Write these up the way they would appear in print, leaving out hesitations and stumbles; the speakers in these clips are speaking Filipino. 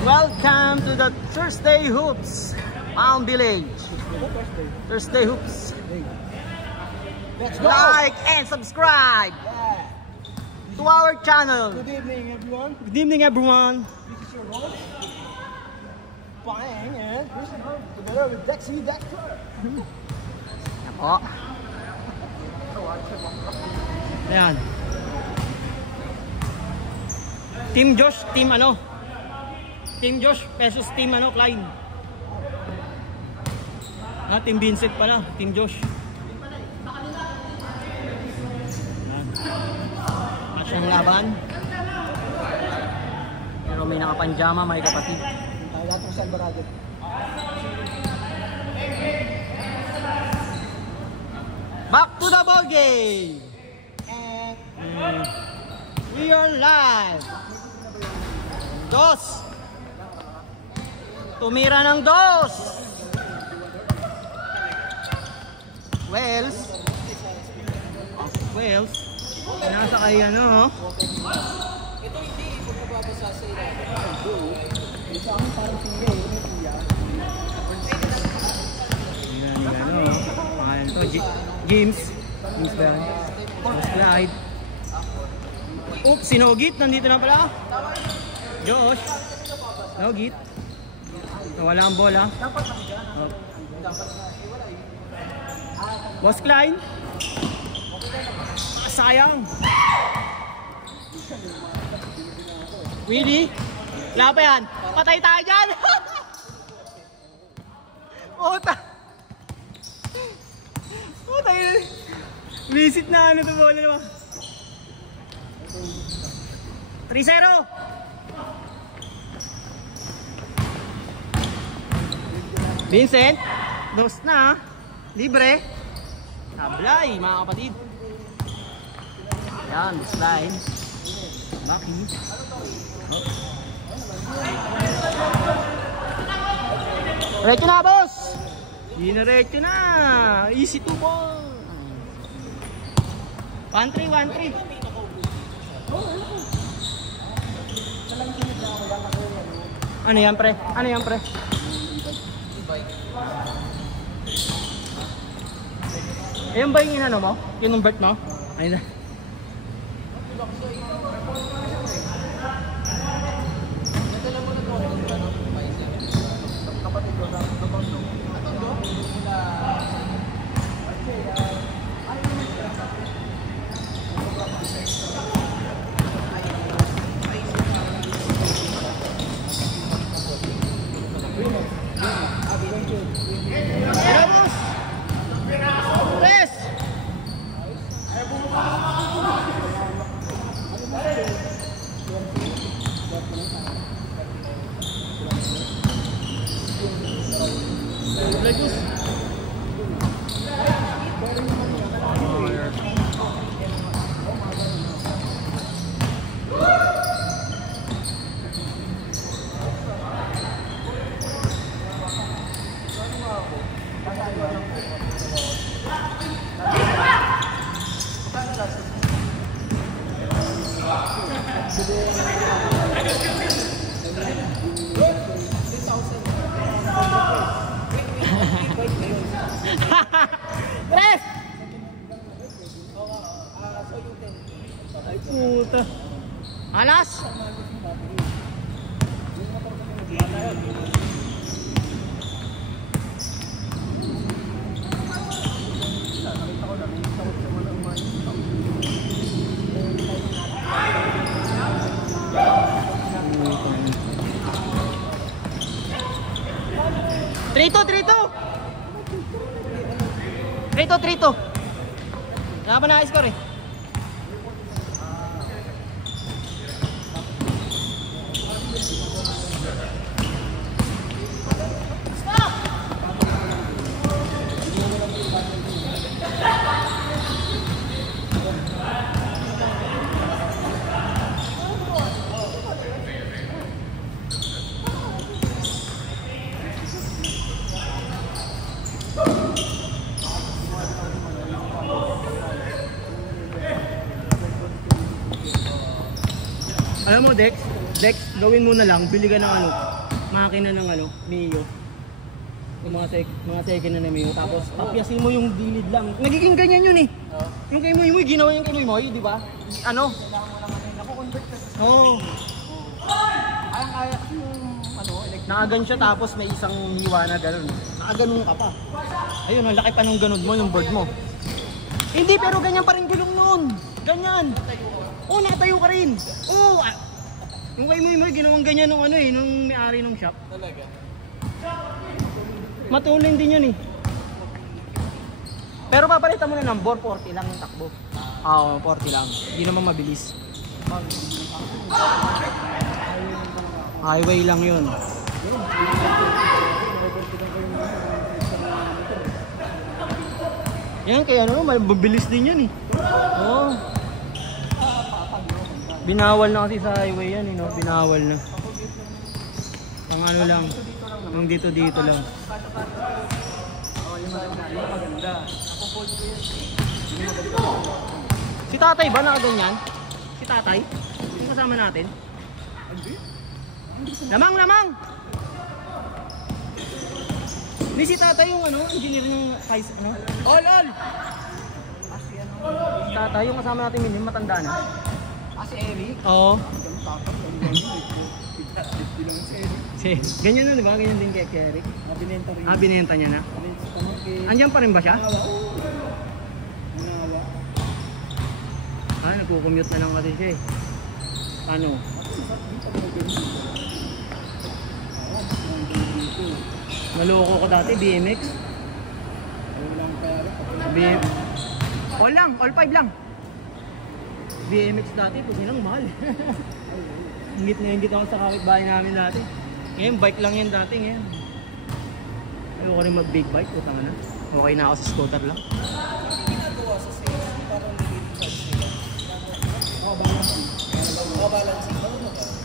Welcome to the Thursday Hoops, Palm Village. Thursday Hoops. Let's go. Like and subscribe to our channel. Good evening, everyone. Good evening, everyone. This is your host, Pang, and together with Dexy Dexter. Yan po. Ayan. Team Josh, team ano? Team Josh versus team ano, Klein. Team Vincent pala, team Josh. Match ng laban. Pero may nakapanjama, may kapatid. Lahat ng Salvarado. Back to the ball game. And we are live. Dos. Tumira ng dos. Wells. Wells. Nasa kay ano. Ito hindi pagkababasa sa ilalim. Ito ang parang tingin. Ayan to, James. James ba yan? James Clyde. Oops, sinogit. Nandito na pala. Josh. Sinogit. Nawala ang bola. Boss Klein. Sayang. Willie. Wala pa yan. Patay tayo dyan. Puta. Puta yun. Visit na ano ito bola naman. 3-0. Vincent. Dos na. Libre. Sablay mga kapatid. Yan, slide. Lucky. Diretso na, boss! Diretso na! Easy to ball! 1-3, 1-3. Ano yan, pre? Ano yan, pre? Ayun ba yung inano mo? Yung numbert mo? Ayun na. Tres! Ay puta. Alas! Trito. 3-2. Wala pa na-score eh. Alam mo, Dex, Dex, gawin mo na lang, bili ka ng makina ng Mio. Yung mga second na Mio, tapos papyasin mo yung dilid lang. Nagiging ganyan yun eh. Yung kay Moy, ginawa yung kay Moy, di ba? Nako-convert ka. Oo. Kaya yung Nakagan siya tapos may isang hiwa na gano'n. Nakaganon ka pa. Ayun, ang laki pa nung ganun mo, yung board mo. Hindi, pero ganyan pa rin gulong noon. Ganyan. Oo, nakatayo ka rin. Oo. Yung kay Moy, ginawang ganyan nung nung may-ari ng shop. talaga. Matuling din yun eh. Pero papalitan mo na ng bore, 40 lang yung takbo. Oo, 40 lang. Hindi naman mabilis. Highway lang yun. Yan, kaya mabilis din yan eh. Oo. Binawal na kasi sa highway yan eh, no? Binawal na. Ang lang, ang dito lang. Si tatay ba nakaganyan? Si tatay? Yung kasama natin? Lamang! Hindi si tatay yung engineer ng Kais, Ol! Si tatay yung kasama natin yung matanda na. Si Eric? Oo. Ganyan na diba? Ganyan din kay Eric? Binenta rin. Binenta niya na? Andiyan pa rin ba siya? Nagko-commute na lang kasi siya eh. Ano? Naloko ko dati, BMX. All lang, all 5 lang. BMX dati, pwede lang mahal. Ingit na ingit ako sa kapitbahay namin dati. Ngayon, bike lang yan dati ngayon. Ayoko rin mag-big bike, utang na. Okay na ako sa scooter lang. Ginagawa sa sales, parang nililipad sila. Balancing. Balancing.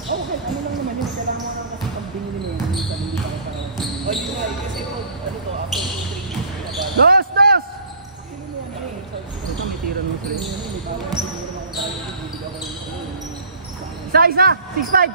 Okay, lang naman yun. Kailangan mo lang kasi pag binili mo yun, minsan hindi pa kaparang. Yun nga, kasi after 2-3 years, Dos! Ito, may tira nung sila. Isa! 6'5".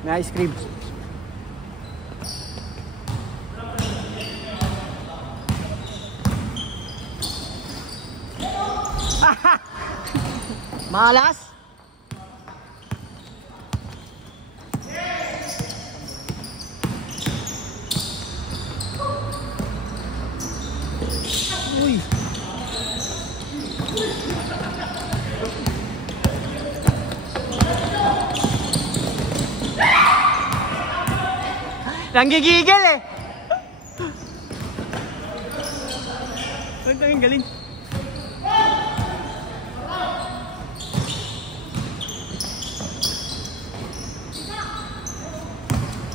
May ice cream. Malas? Uy. Nanggigigil eh. Ang galing.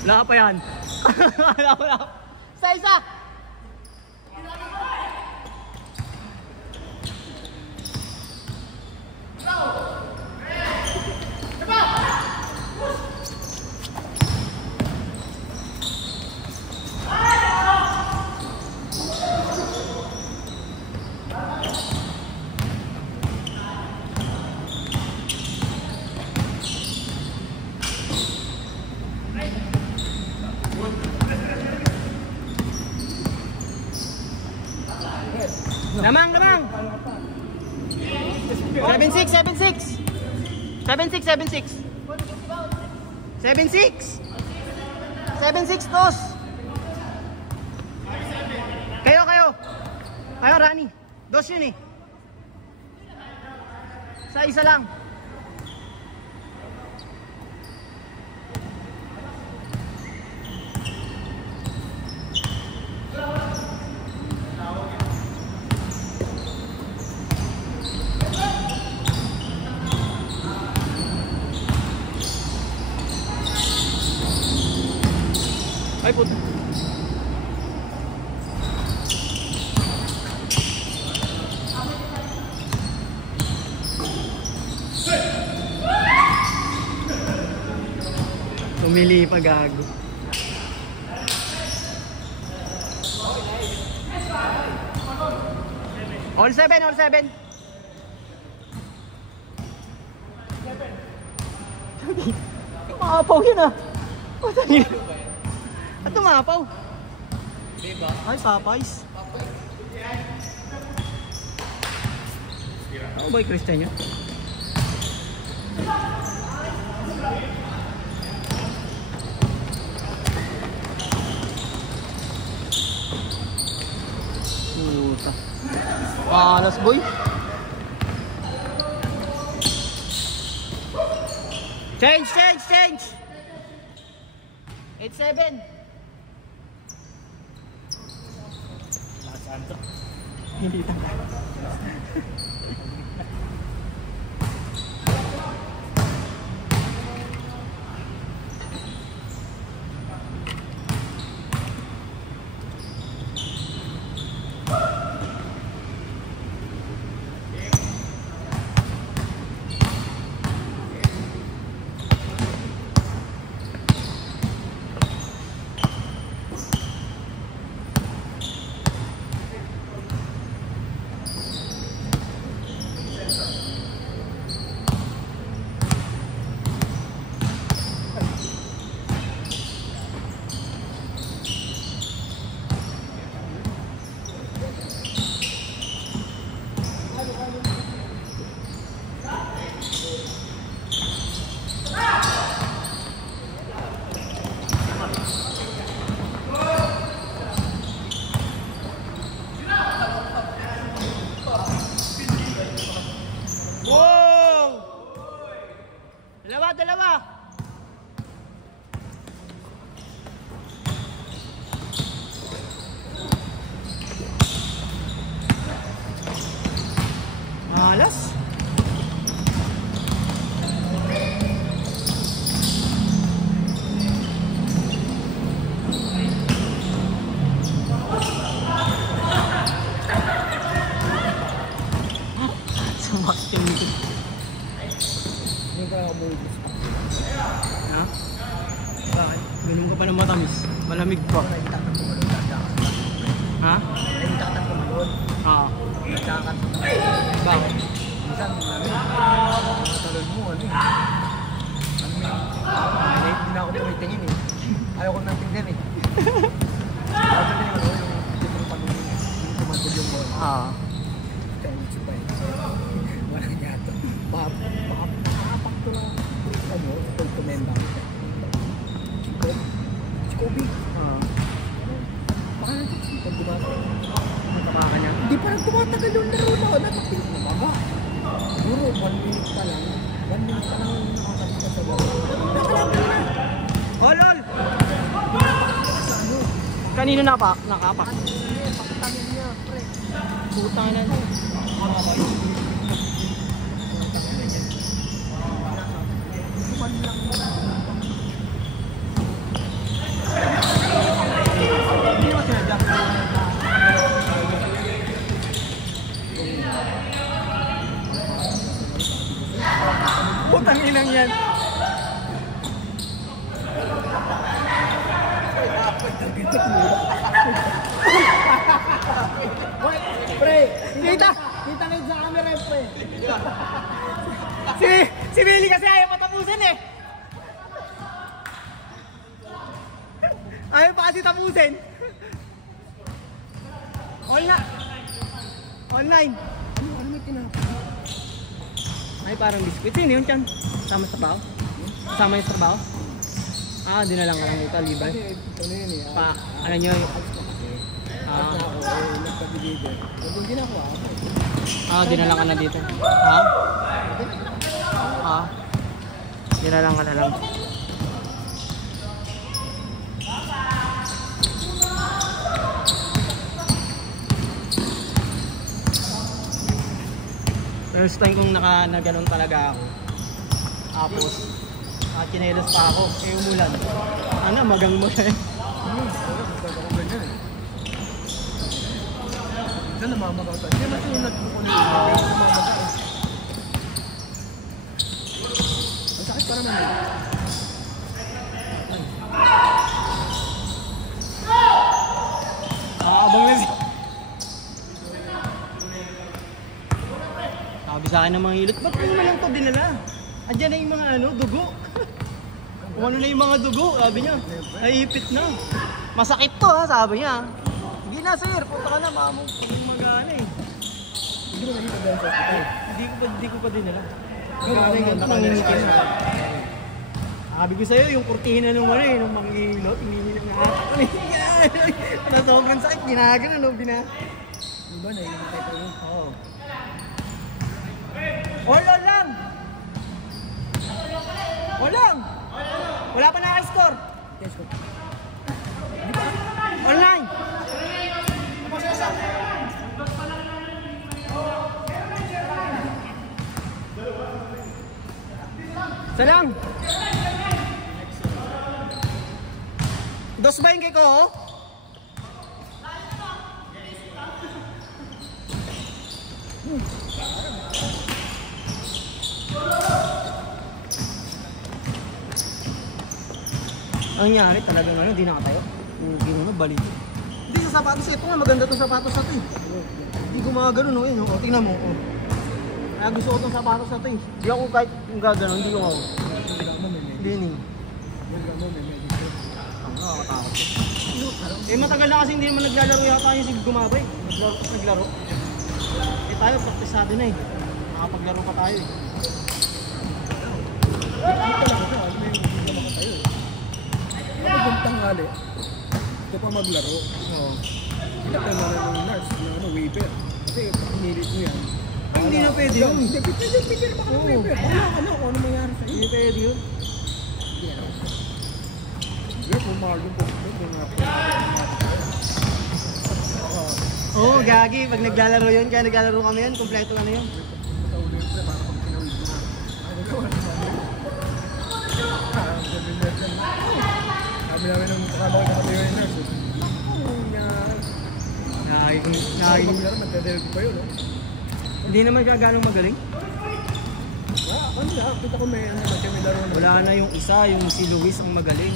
Wala pa yan. Wala. Isa. Lamang. 76. 76 dos. Kayo, Rani. Dos yun eh. Isa lang. Ay puta. Tumili pa gago. All 7, all 7. Tumapaw yun ah. At tumapaw. Diba? Ay, Popeyes. Ano ba yung Christian yun? Puta. Palas boy. Change, change, change. 8-7. Nasaan to? Hindi tanggal. Dalawa. Malas. Sumakit yung likod. Hindi ka umubos. Ha? Bakit? Ganun ka pa ng matamis. Malamig pa. Ha? Ay, tatak ko malon. Oo. Nagkakat. Bakit? Minsan, matalon mo, ano eh. Hindi na ako tumitingin eh. Ayaw ko nang tingnan eh. Ayaw ko na yung pag-uwi. Yung tumatod yung bola. Oo. Tensi pa eh. Walang yato. Makapak to lang. Ano, ito tumembang. Si Kobe. Oo. Baka natin pag dumatagal. Matapakan niya. Hindi pa nagtumatagal yung laro na ako. Natapilit na baba. Siguro, 1 minute pa lang. 1 minute pa lang yung nakakabita sa laro. Nakalaban na. Hol! Kanino nakapak? Pakitanin niya, pre. Putang na niya. Putang inang yan. Pre, Kita kita sa camera, pre. Si Billy kasi ayaw patapusin eh. Ayaw pa kasi tapusin. All na. Online. Ano may tinapos? Ay parang biscuit. Sino yun Chan? Sama sa baho? Sama yung sa baho? Ah, di na lang ka lang ito, libre. Ano yun eh? Pa, ano nyo yung... Nagpabigay din. Hindi na ako Ah, di na lang ka na dito. Ha? Hindi na ah. Dinalang ka na lang. First time kong na ganun talaga ako. Tapos, chinelos pa ako. Eh, umulan. Ano, magang mo eh. Diyan namamagaw tayo. Diyan natin yung nagpukunin. Namamagaw. Ang sakit pa naman eh. Abang na siya. Sabi sa akin ng mga hilot, ba't mo lang ito dinala? Andiyan na yung mga dugo. Kung ano na yung mga dugo, sabi niya. Naipit na. Masakit to ha, sabi niya. Sige na sir, punta ka na, mamong. Kung mag-ano eh. Hindi mo nakita dahil sa hospital. Hindi ko pa dinala. Pero ano yung nangingitin na. Sabi ko sa'yo, yung kurtina nung nung mga hilot, hinihinap na ata. Para sobrang sakit, ginagano, no? Diba, naiinitay pa yun? Oo. All lang! All lang! Wala pa naka-score! Yes, ko. Online! Salang! Dos ba yung kay ko? Ang nangyari talagang hindi nakatayo. Yung balik. Hindi sa sapatos ito nga, maganda itong sapatos na ito eh. Hindi ko mga ganun oh, yun oh. Tingnan mo oh. Kaya gusto ko itong sapatos na ito eh. Hindi ako kahit yung gaganon, hindi ko ako. Lining. Ang nakakatakot. Eh matagal na kasi hindi naman naglalaro yata yung si Gumabay. Naglaro. Eh tayo, praktisado na eh. Nakapaglaro pa tayo eh. Ako tanghali. Ito pa maglaro. Oo. Ilapay mo na ng nurse, yung waiver. Kasi pinilit mo yan. Hindi na pwede yun. Hindi, pipigil baka ng waiver. Wala ka na kung ano mangyari sa'yo. Hindi pwede yun. Hindi, pumargin po. Oo, gagi. Pag naglalaro yun, kaya naglalaro kami yan, kompleto ano yun. Sabi namin ng trabaho na kami yung nurse. Magdadalito pa yun. Hindi naman gagalong magaling. Ano na, kita ko may laro na. Wala na yung isa, yung si Luis ang magaling.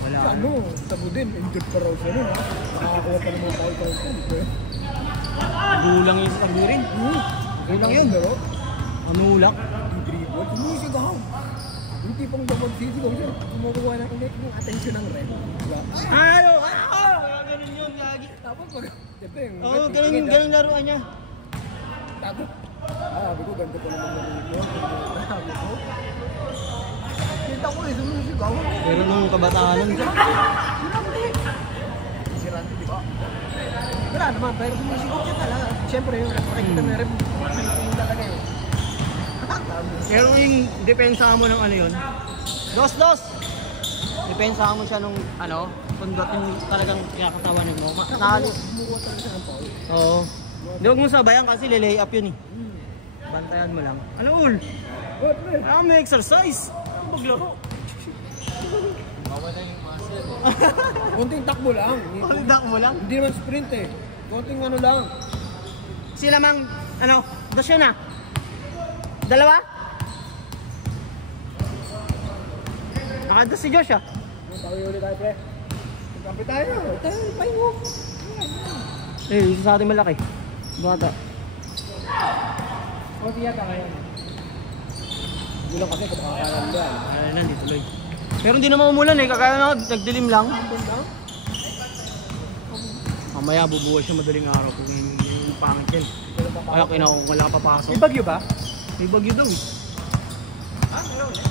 Wala Sa na. Tabo din, injured pa raw siya nun. Nakakakuha pa ng mga foul. Gulang yung sa tagbo rin. Gulang yun. Pero, Amulak. i-dribble, sumisigaw. Yung tipong sisigaw siya, kumukuha ng yung attention ng ref. Diba? Ano? Ganun yun, gagi. Tapos pag, siyempre yung Oo, ganun laruan niya. tapos, sabi ko, ganito ko naman naman yun. Sabi ko, kita ko eh, sumisigaw. Pero nung kabataan nun, Sirante, di ba? Wala naman, pero sumisigaw siya talaga. Siyempre, yung nakikita ng ref, yung talaga yun. pero yung depensa mo ng ano yun, dos! Depensa mo siya nung pundot yung talagang kinakatawanan mo. Kumukuha talaga siya ng foul. Oo. Hindi, huwag mo sabayan kasi lilay up yun eh. Bantayan mo lang. Ano ul? May exercise. Ano maglaro? Bawal na yung muscle. Konting takbo lang. Palidak mo lang. Hindi naman sprint eh. Konting ano lang. Sila mang, dos yun ah. Dalawa? Nakados si Josh ah. Tawi ulit tayo pre. Magkampi tayo. Tayo, pahingo. Eh, isa sa atin malaki. Bata. O, tiyata kayo. Hindi lang kasi kung makakalan yan. Ayun na, di tuloy. Pero hindi naman umulan eh, kakaya na nagdilim lang. Mamaya bubuhay siya madaling araw kung yung pangit yan. Kaya kung wala papasok. May bagyo ba? May bagyo daw eh. Meron eh.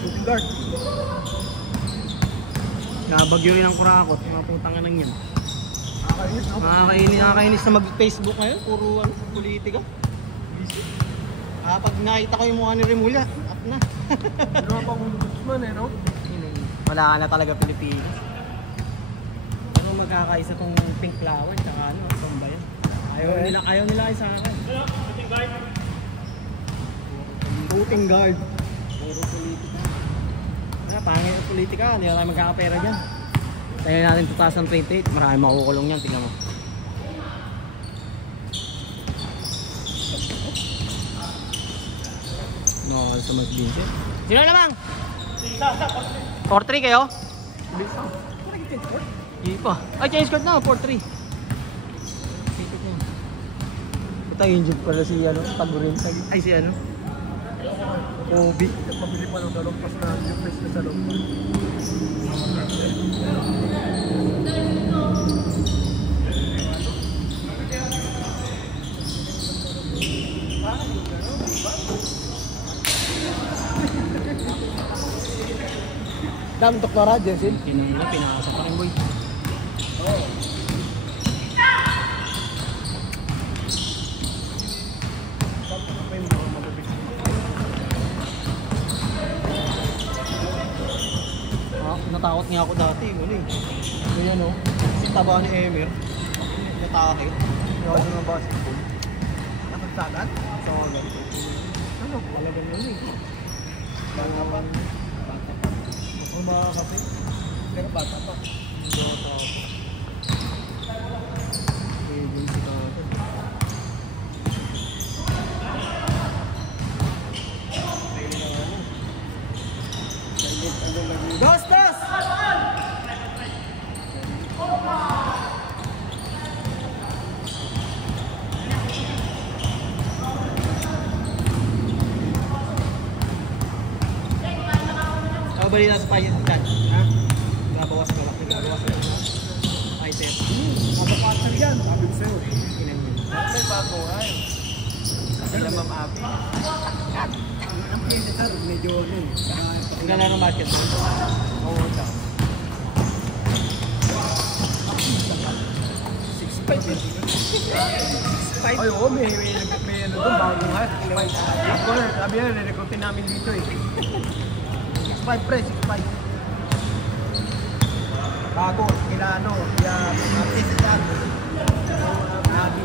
Shooting guard. Nabagyo rin ang kurakot. Mga putang ina yan. Nakakainis na mag-Facebook ngayon. Puro ano, politika. Pag nakita ko yung mukha ni Remulla, up na. Ano pa kung Guzman eh, no? Wala na talaga Pilipinas. Ano magkakaisa tong pink flower tsaka ano, samba yan. Ayaw nila kayo sa akin. Shooting guard. Puro politika. Pangit ang politika, hindi na tayo magkakapera dyan. Tayo natin 2028, marami makukulong yan, tingnan mo. No, sa mas binse. Sino namang? 4-3 kayo? Hindi pa. Ay, change card na, 4-3. Ito yung joke pala si ano, Tagurin. Ay, si ano? Obi. Pabili pa ng dalong pas na yung place na sa loob. Dam, doktora, Jensen. Pinasa pa rin, boy. Natakot nga ako dati, ano eh. Ayan o, si taba ni Emir. Natakit. Yung mga basketball. Nakagsagan? So, ano, talagang yun eh. Bata pa. Ang mga kape. Pero bata pa. Bata pa. Agency ka natin. Dos! Dos! Ako balita sa payat dyan, ha? Gabawas ka lang, gabawas ka lang. Ay, sir. Mapapatser yan. Sabi ko sa'yo. Inan yun. May bago ay. Sila Ma'am Abby. Ang pinit sir, medyo ano eh. Ang ganda ng basketball. Oo, ito. 6'5". Ay, oo, may ano doon, bagong hat. Ako na, sabi yan, nirekotin namin dito eh. 6'5 pre, 6'5". Bago, kila ano, kila artist yan. Nabi.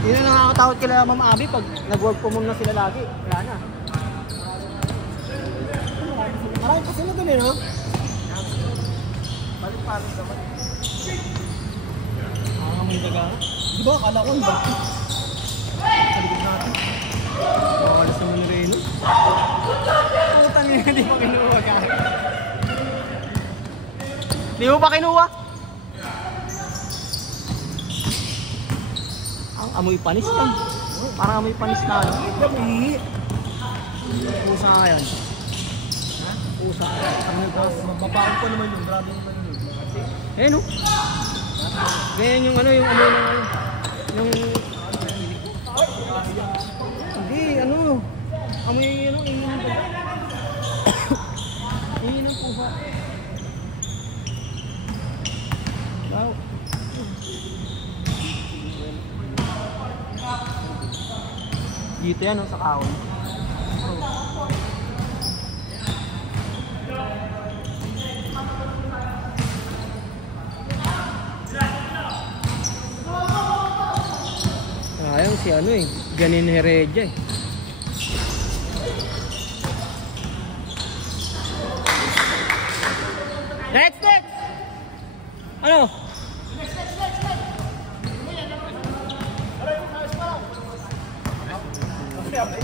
Yun ang nakakatakot kila Ma'am Abby pag nag-work from home na sila lagi. Wala na. Marami pa sila doon eh, no? Balik-balik naman. May daga. Di ba, akala ko yung barko. Sa likod natin. Alas naman ni Reno. Putang ina, hindi pa kinuha ka. Di mo pa kinuha? Ang amoy panis lang. Parang amoy panis na ano. Pusa nga yan. Ha? Pusa. Mabakal pa naman yun, grabe naman yun. Eh no? Ganyan yung ano, yung amoy ng ano. Yung... Hindi, ano. Amoy yung ano, ingin ng baga. Ingin ng pusa. Wow. Dito yan, sa kaon. Sayang si ano eh, Ganin Heredia eh. Next! Ano?